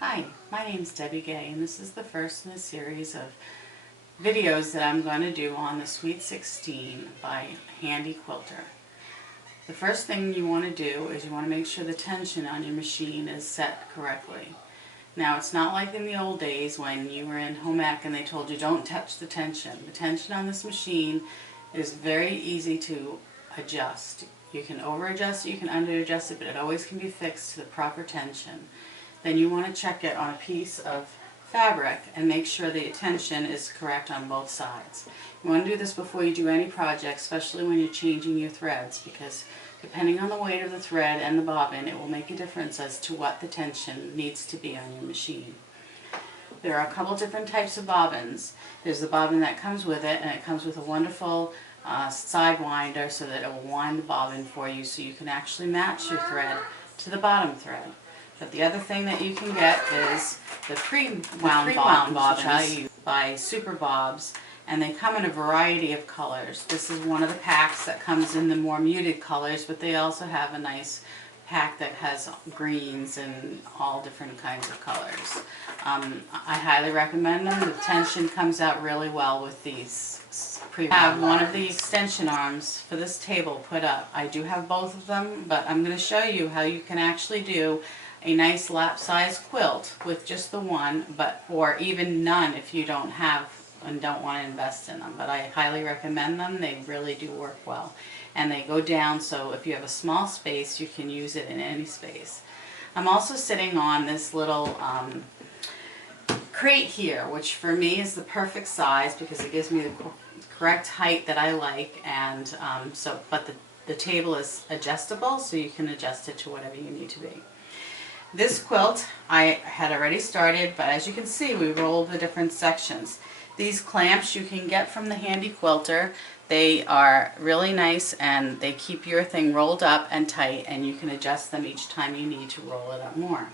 Hi, my name is Debbie Gay, and this is the first in a series of videos that I'm going to do on the Sweet 16 by Handi Quilter. The first thing you want to do is you want to make sure the tension on your machine is set correctly. Now, it's not like in the old days when you were in home ec and they told you don't touch the tension. The tension on this machine is very easy to adjust. You can over adjust it, you can under adjust it, but it always can be fixed to the proper tension. Then you want to check it on a piece of fabric and make sure the tension is correct on both sides. You want to do this before you do any project, especially when you're changing your threads, because depending on the weight of the thread and the bobbin, it will make a difference as to what the tension needs to be on your machine. There are a couple different types of bobbins. There's the bobbin that comes with it, and it comes with a wonderful side winder so that it will wind the bobbin for you so you can actually match your thread to the bottom thread. But the other thing that you can get is the pre-wound bobbins, which I use by Super Bobs, and they come in a variety of colors. This is one of the packs that comes in the more muted colors, but they also have a nice pack that has greens and all different kinds of colors. I highly recommend them. The tension comes out really well with these. I have one of the extension arms for this table put up. I do have both of them, but I'm going to show you how you can actually do a nice lap-size quilt with just the one, or even none if you don't have and don't want to invest in them. But I highly recommend them. They really do work well. And they go down, so if you have a small space, you can use it in any space. I'm also sitting on this little crate here, which for me is the perfect size because it gives me the correct height that I like, and but the table is adjustable, so you can adjust it to whatever you need to be. This quilt I had already started, but as you can see, we rolled the different sections. These clamps you can get from the Handi Quilter. They are really nice and they keep your thing rolled up and tight, and you can adjust them each time you need to roll it up more.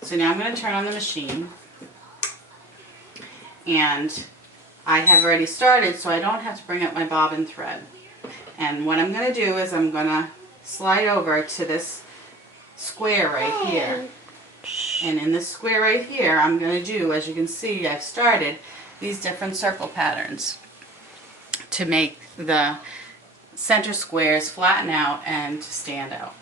So now I'm going to turn on the machine, and I have already started, so I don't have to bring up my bobbin thread. And what I'm going to do is I'm going to slide over to this square right here. And in this square right here, I'm going to do, as you can see, I've started these different circle patterns to make the center squares flatten out and to stand out.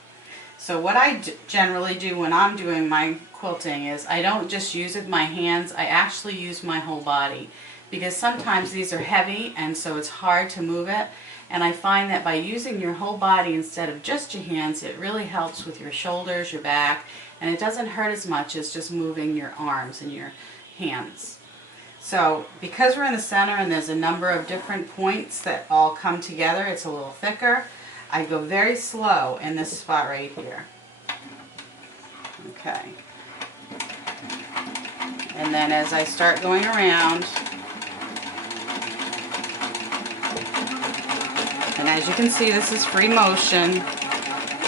So what I generally do when I'm doing my quilting is I don't just use it with my hands, I actually use my whole body, because sometimes these are heavy and so it's hard to move it. And I find that by using your whole body instead of just your hands, it really helps with your shoulders, your back, and it doesn't hurt as much as just moving your arms and your hands. So because we're in the center and there's a number of different points that all come together, it's a little thicker, I go very slow in this spot right here. Okay. And then as I start going around, and as you can see, this is free motion,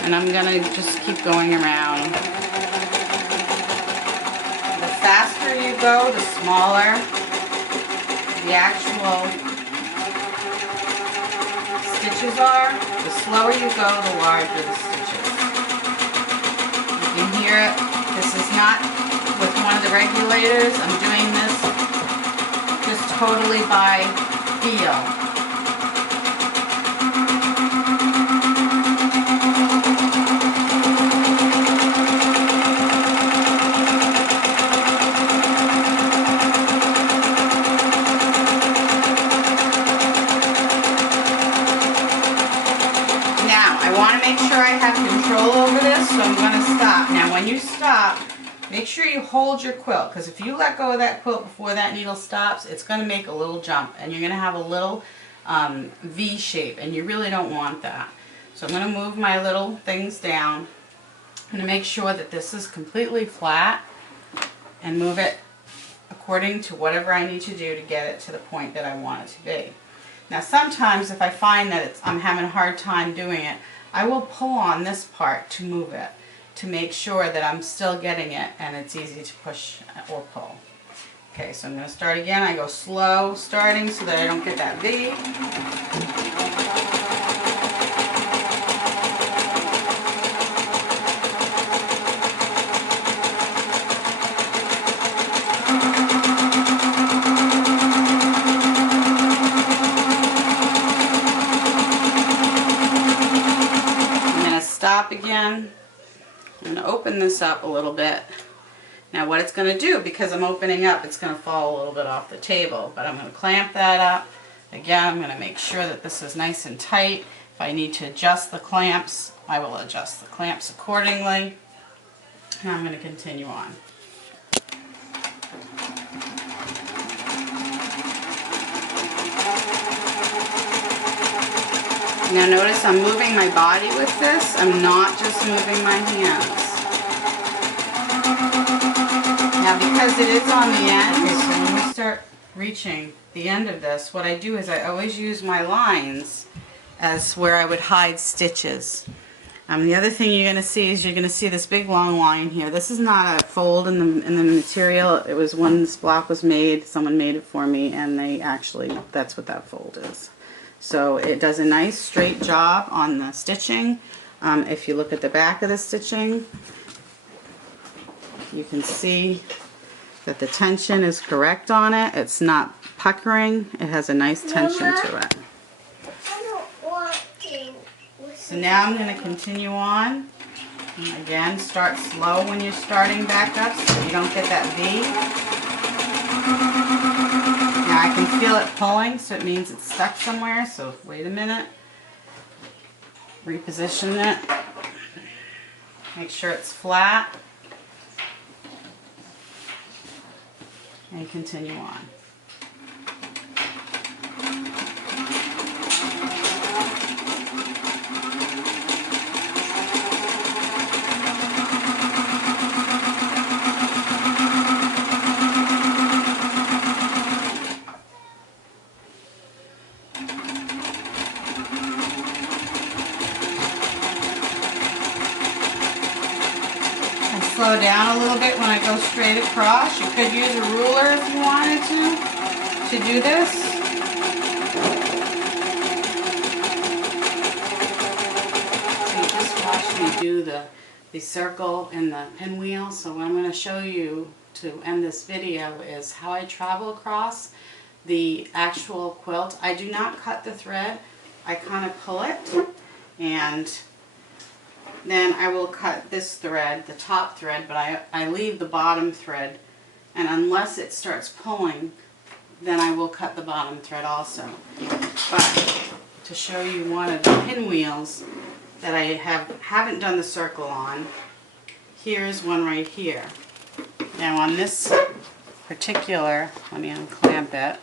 and I'm going to just keep going around. The faster you go, the smaller the actual stitches are. The slower you go, the larger the stitches. You can hear it. This is not with one of the regulators. I'm doing this just totally by feel. Make sure I have control over this, so I'm going to stop. Now when you stop, make sure you hold your quilt, because if you let go of that quilt before that needle stops, it's going to make a little jump and you're going to have a little V shape, and you really don't want that. So I'm going to move my little things down. I'm going to make sure that this is completely flat and move it according to whatever I need to do to get it to the point that I want it to be. Now sometimes if I find that I'm having a hard time doing it, I will pull on this part to move it, to make sure that I'm still getting it and it's easy to push or pull. Okay, so I'm going to start again. I go slow starting so that I don't get that V. stop again. I'm going to open this up a little bit. Now what it's going to do, because I'm opening up, it's going to fall a little bit off the table, but I'm going to clamp that up. Again, I'm going to make sure that this is nice and tight. If I need to adjust the clamps, I will adjust the clamps accordingly. And I'm going to continue on. Now notice I'm moving my body with this. I'm not just moving my hands. Now because it is on the end, so when we start reaching the end of this, what I do is I always use my lines as where I would hide stitches. The other thing you're going to see is you're going to see this big long line here. This is not a fold in the material. It was when this block was made, someone made it for me, and they actually, that's what that fold is. So it does a nice straight job on the stitching. If you look at the back of the stitching, you can see that the tension is correct on it. It's not puckering. It has a nice tension to it. So now I'm going to continue on. And again, start slow when you're starting back up so you don't get that V. Now I can feel it pulling, so it means it's stuck somewhere, so wait a minute. Reposition it. Make sure it's flat. And continue on. Slow down a little bit when I go straight across. You could use a ruler if you wanted to do this. So you just watched me do the circle and the pinwheel. So what I'm going to show you to end this video is how I travel across the actual quilt. I do not cut the thread. I kind of pull it, and then I will cut this thread, the top thread, but I leave the bottom thread, and unless it starts pulling, then I will cut the bottom thread also. But to show you one of the pinwheels that I haven't done the circle on, here's one right here. Now on this particular, let me unclamp it.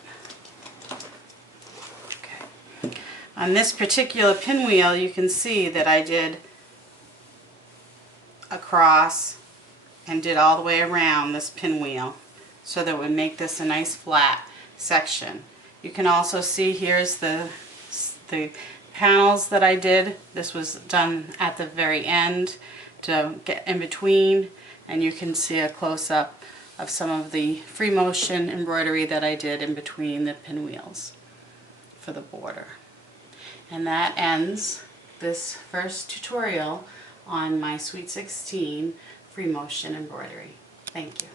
Okay. On this particular pinwheel, you can see that I did across and did all the way around this pinwheel so that it would make this a nice flat section. You can also see here's the panels that I did. This was done at the very end to get in between, and you can see a close-up of some of the free motion embroidery that I did in between the pinwheels for the border. And that ends this first tutorial on my Sweet 16 free motion embroidery. Thank you.